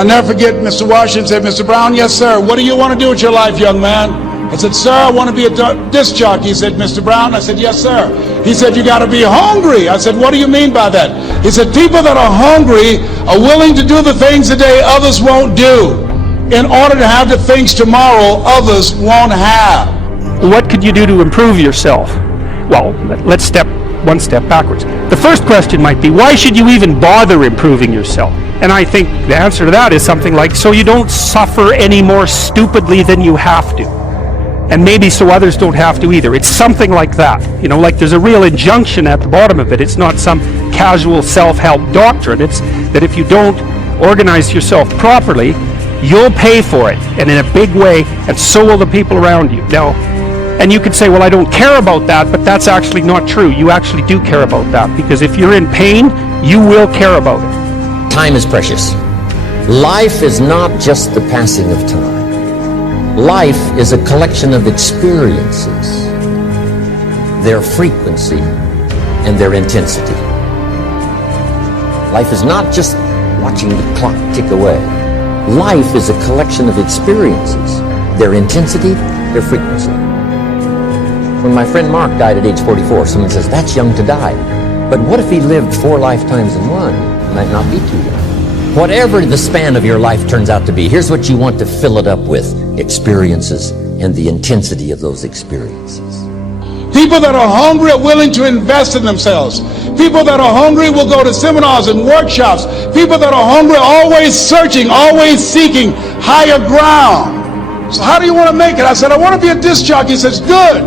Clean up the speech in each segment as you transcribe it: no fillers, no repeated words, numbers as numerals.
I'll never forget Mr. Washington said, Mr. Brown, yes, sir. What do you want to do with your life, young man? I said, sir, I want to be a disc jockey. He said, Mr. Brown? I said, yes, sir. He said, you got to be hungry. I said, what do you mean by that? He said, people that are hungry are willing to do the things today others won't do in order to have the things tomorrow others won't have. What could you do to improve yourself? Well, let's step one step backwards. The first question might be, why should you even bother improving yourself? And I think the answer to that is something like, so you don't suffer any more stupidly than you have to. And maybe so others don't have to either. It's something like that. You know, like there's a real injunction at the bottom of it. It's not some casual self-help doctrine. It's that if you don't organize yourself properly, you'll pay for it, and in a big way, and so will the people around you. Now, and you could say, well, I don't care about that, but that's actually not true. You actually do care about that, because if you're in pain, you will care about it. Time is precious. Life is not just the passing of time. Life is a collection of experiences, their frequency and their intensity. Life is not just watching the clock tick away. Life is a collection of experiences, their intensity, their frequency. When my friend Mark died at age 44, someone says, that's young to die. But what if he lived 4 lifetimes in one? It might not be too young. Whatever the span of your life turns out to be, here's what you want to fill it up with: experiences and the intensity of those experiences. People that are hungry are willing to invest in themselves. People that are hungry will go to seminars and workshops. People that are hungry are always searching, always seeking higher ground. So how do you want to make it? I said, I want to be a disc jockey. He says, good.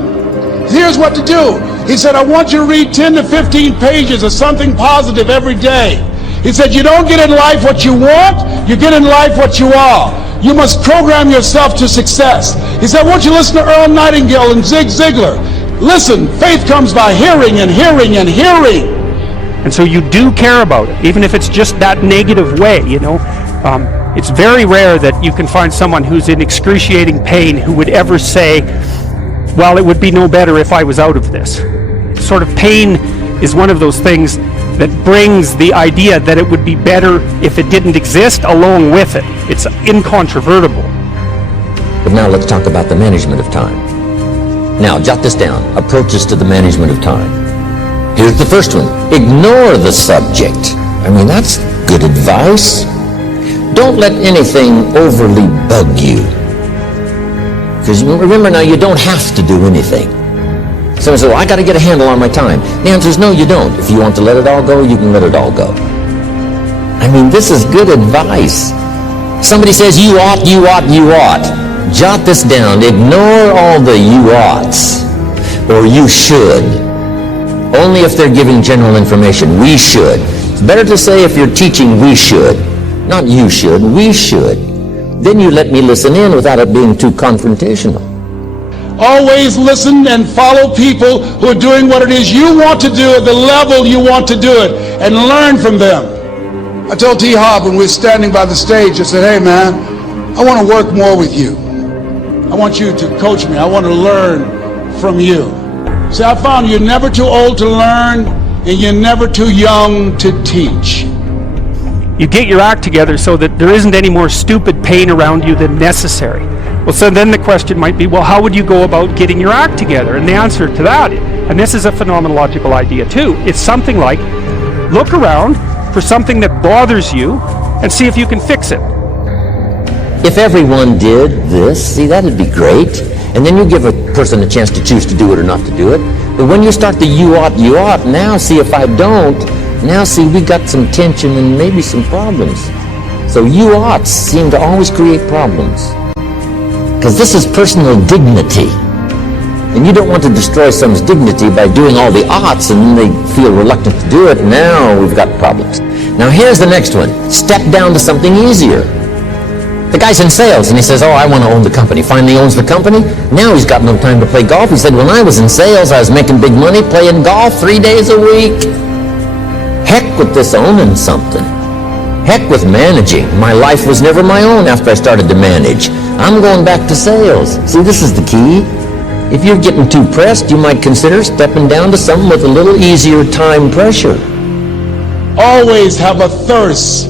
Here's what to do. He said, I want you to read 10 to 15 pages of something positive every day. He said, you don't get in life what you want, you get in life what you are. You must program yourself to success. He said, I want you to listen to Earl Nightingale and Zig Ziglar. Listen, faith comes by hearing and hearing and hearing. And so you do care about it, even if it's just that negative way, you know. It's very rare that you can find someone who's in excruciating pain who would ever say, well, it would be no better if I was out of this. Sort of pain is one of those things that brings the idea that it would be better if it didn't exist along with it. It's incontrovertible. But now let's talk about the management of time. Now, jot this down. Approaches to the management of time. Here's the first one. Ignore the subject. I mean, that's good advice. Don't let anything overly bug you. Because remember now, you don't have to do anything. Someone says, well, I got to get a handle on my time. The answer is no, you don't. If you want to let it all go, you can let it all go. I mean, this is good advice. Somebody says, you ought, you ought, you ought. Jot this down. Ignore all the you oughts or you should. Only if they're giving general information. We should. It's better to say if you're teaching, we should. Not you should, we should. Then you let me listen in without it being too confrontational. Always listen and follow people who are doing what it is you want to do at the level you want to do it, and learn from them. I told T. Hobb when we were standing by the stage, I said, hey man, I want to work more with you. I want you to coach me. I want to learn from you. See, I found you're never too old to learn and you're never too young to teach. You get your act together so that there isn't any more stupid pain around you than necessary. Well, so then the question might be, well, how would you go about getting your act together? And the answer to that, and this is a phenomenological idea too, it's something like, look around for something that bothers you and see if you can fix it. If everyone did this, see, that'd be great. And then you give a person a chance to choose to do it or not to do it. But when you start the you ought, now see if I don't, now see we got some tension and maybe some problems. So you oughts seem to always create problems. Because this is personal dignity. And you don't want to destroy someone's dignity by doing all the oughts and then they feel reluctant to do it. Now we've got problems. Now here's the next one. Step down to something easier. The guy's in sales and he says, oh, I want to own the company. Finally owns the company. Now he's got no time to play golf. He said, when I was in sales, I was making big money playing golf 3 days a week. Heck with this owning something. Heck with managing. My life was never my own after I started to manage. I'm going back to sales. See, this is the key. If you're getting too pressed, you might consider stepping down to something with a little easier time pressure. Always have a thirst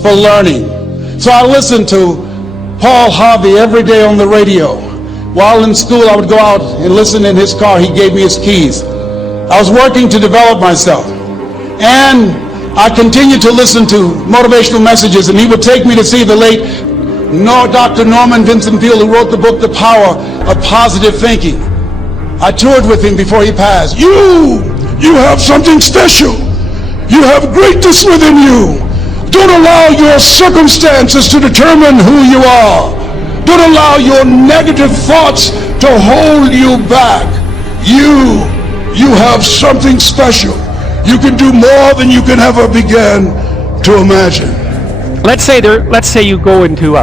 for learning. So I listened to Paul Harvey every day on the radio. While in school, I would go out and listen in his car. He gave me his keys. I was working to develop myself. And I continued to listen to motivational messages, and he would take me to see the late Dr. Norman Vincent Peale, who wrote the book, The Power of Positive Thinking. I toured with him before he passed. You have something special. You have greatness within you. Don't allow your circumstances to determine who you are. Don't allow your negative thoughts to hold you back. You have something special. You can do more than you can ever begin to imagine. Let's say you go into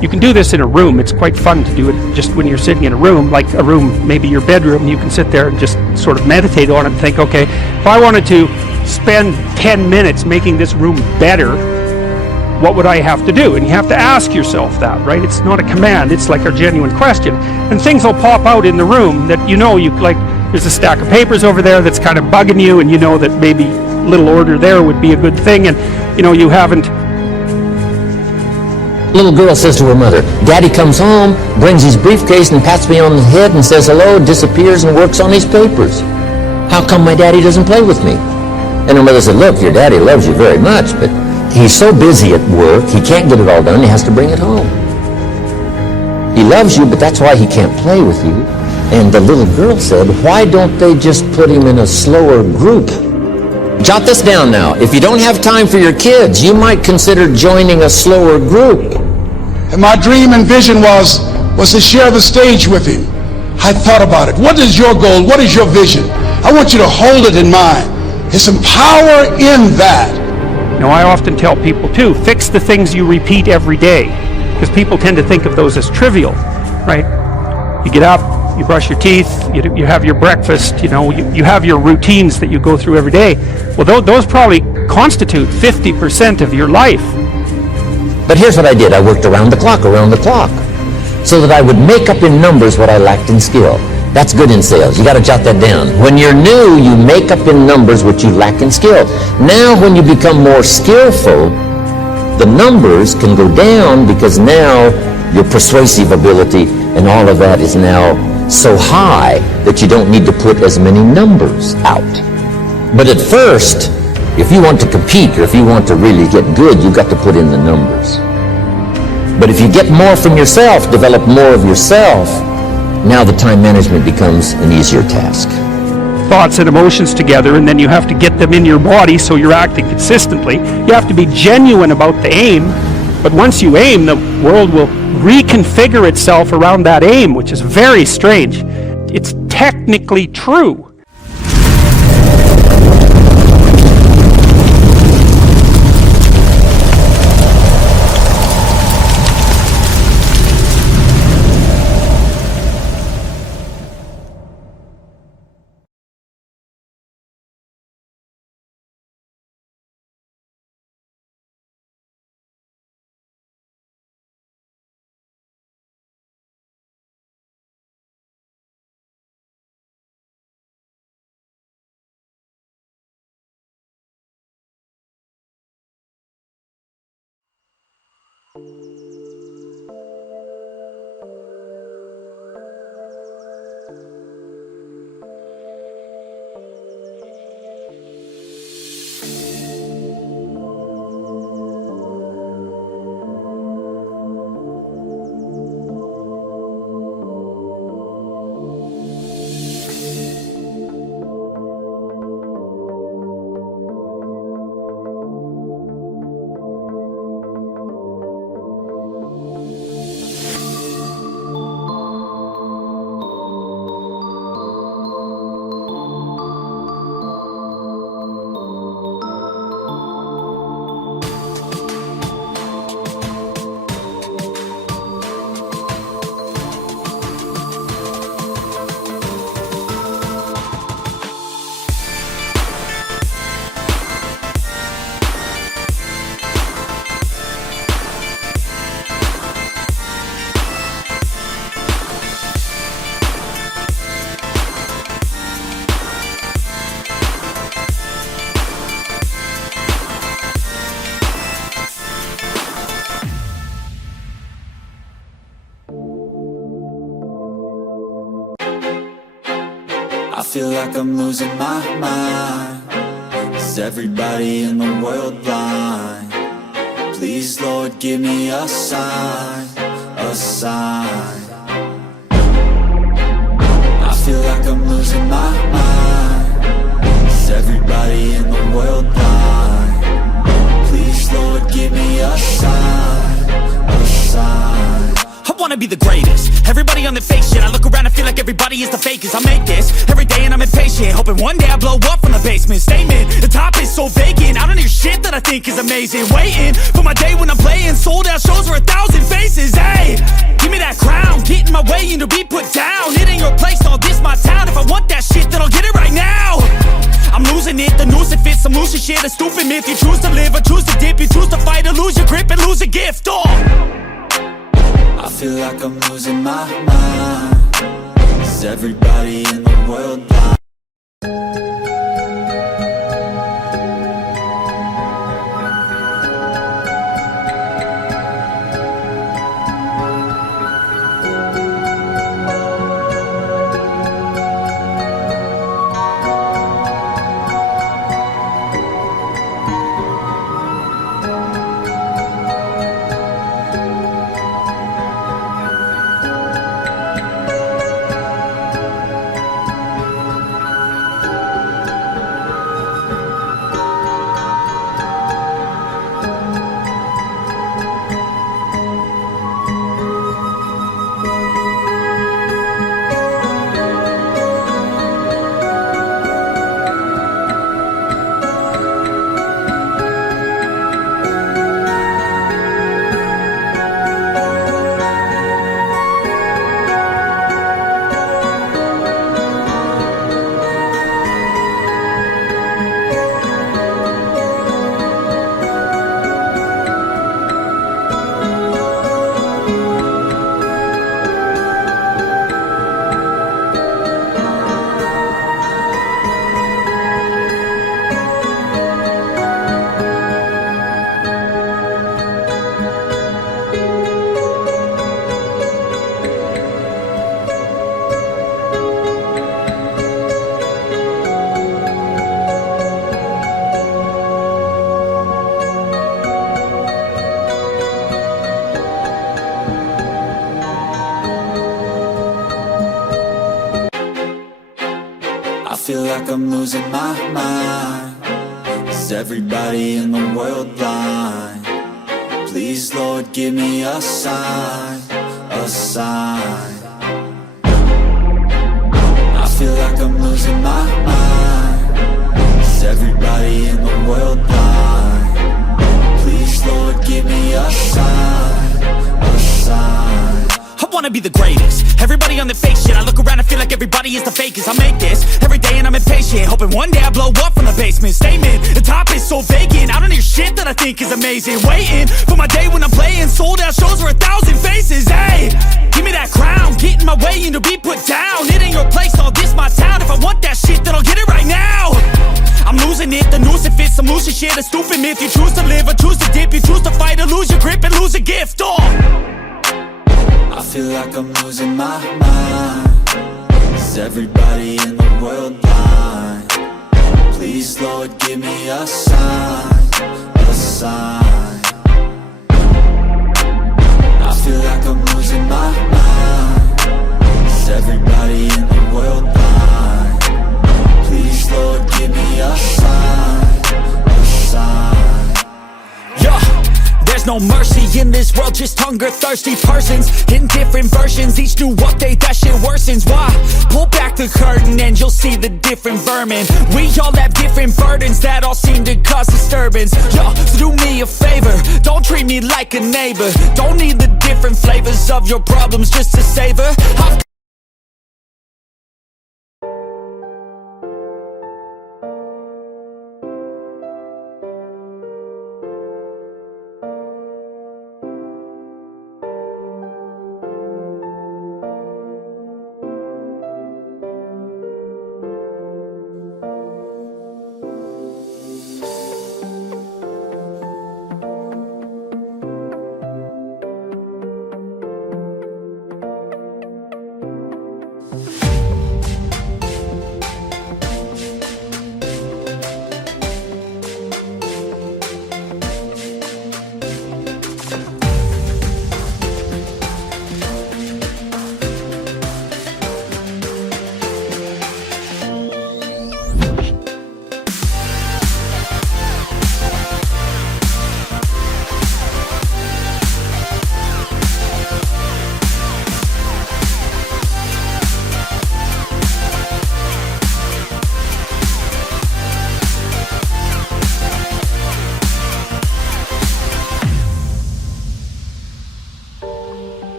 you can do this in a room. It's quite fun to do it just when you're sitting in a room, like a room, maybe your bedroom. You can sit there and just sort of meditate on it and think, okay, if I wanted to spend 10 minutes making this room better, what would I have to do? And you have to ask yourself that, right? It's not a command, it's like a genuine question. And things will pop out in the room that you like, there's a stack of papers over there that's kind of bugging you, and you know that maybe a little order there would be a good thing, and you haven't. Little girl says to her mother, Daddy comes home, brings his briefcase and pats me on the head and says hello, disappears and works on his papers. How come my daddy doesn't play with me? And her mother said, look, your daddy loves you very much, but he's so busy at work, he can't get it all done, he has to bring it home. He loves you, but that's why he can't play with you. And the little girl said, why don't they just put him in a slower group? Jot this down now. If you don't have time for your kids, you might consider joining a slower group. And my dream and vision was to share the stage with him. I thought about it. What is your goal? What is your vision? I want you to hold it in mind. There's some power in that. I often tell people too, fix the things you repeat every day, because people tend to think of those as trivial, right? You get up, you brush your teeth, you have your breakfast, you have your routines that you go through every day. Well, those probably constitute 50% of your life. But here's what I did. I worked around the clock, so that I would make up in numbers what I lacked in skill. That's good in sales. You got to jot that down. When you're new, you make up in numbers what you lack in skill. Now, when you become more skillful, the numbers can go down because now your persuasive ability and all of that is now so high that you don't need to put as many numbers out. But at first, if you want to compete or if you want to really get good, you've got to put in the numbers. But if you get more from yourself, develop more of yourself, now the time management becomes an easier task. Thoughts and emotions together, and then you have to get them in your body so you're acting consistently. You have to be genuine about the aim, but once you aim, the world will reconfigure itself around that aim, which is very strange. It's technically true. I feel like I'm losing my mind. Is everybody in the world blind? Please, Lord, give me a sign, a sign. I feel like I'm losing my mind. Is everybody in the world blind? Please, Lord, give me a sign, a sign. I wanna be the greatest. Everybody on the fake shit. I look around and feel like everybody is the fakest. I make this every day and I'm impatient, hoping one day I blow up from the basement. Statement, the top is so vacant. I don't hear shit that I think is amazing. Waiting for my day when I'm playing sold out shows for 1,000 faces. Hey, give me that crown, get in my way and to be put down. It ain't your place, all this my town. If I want that shit, then I'll get it right now. I'm losing it, the noose it fits. I'm losing shit, a stupid myth. You choose to live or choose to dip. You choose to fight or lose your grip and lose a gift. I feel like I'm losing my mind. Is everybody in the world blind? I feel like I'm losing my mind. Is everybody in the world blind? Please, Lord, give me a sign, a sign. I feel like I'm losing my mind. Is everybody in the world blind? Please, Lord, give me a sign, a sign. I wanna be the greatest. Everybody on the fake shit. I look around and feel like everybody is the fakest. I make this every day and I'm impatient, hoping one day I blow up from the basement. Statement, the top is so vacant. I don't hear shit that I think is amazing. Waiting for my day when I'm playing sold out shows for 1,000 faces. Hey, give me that crown, get in my way and to be put down. It ain't your place, all this my town. If I want that shit, then I'll get it right now. I'm losing it, the noose it fits. I'm losing shit, a stupid myth. You choose to live or choose to dip. You choose to fight or lose your grip and lose a gift. I feel like I'm losing my mind. Is everybody in the world blind? Please, Lord, give me a sign, a sign. I feel like I'm losing my mind. Is everybody in the world blind? Please, Lord, give me a sign, a sign. Yeah. There's no mercy in this world, just hunger-thirsty persons in different versions. Each new update, that shit worsens. Why? Pull back the curtain and you'll see the different vermin. We all have different burdens that all seem to cause disturbance. Yo, so do me a favor, don't treat me like a neighbor. Don't need the different flavors of your problems just to savor.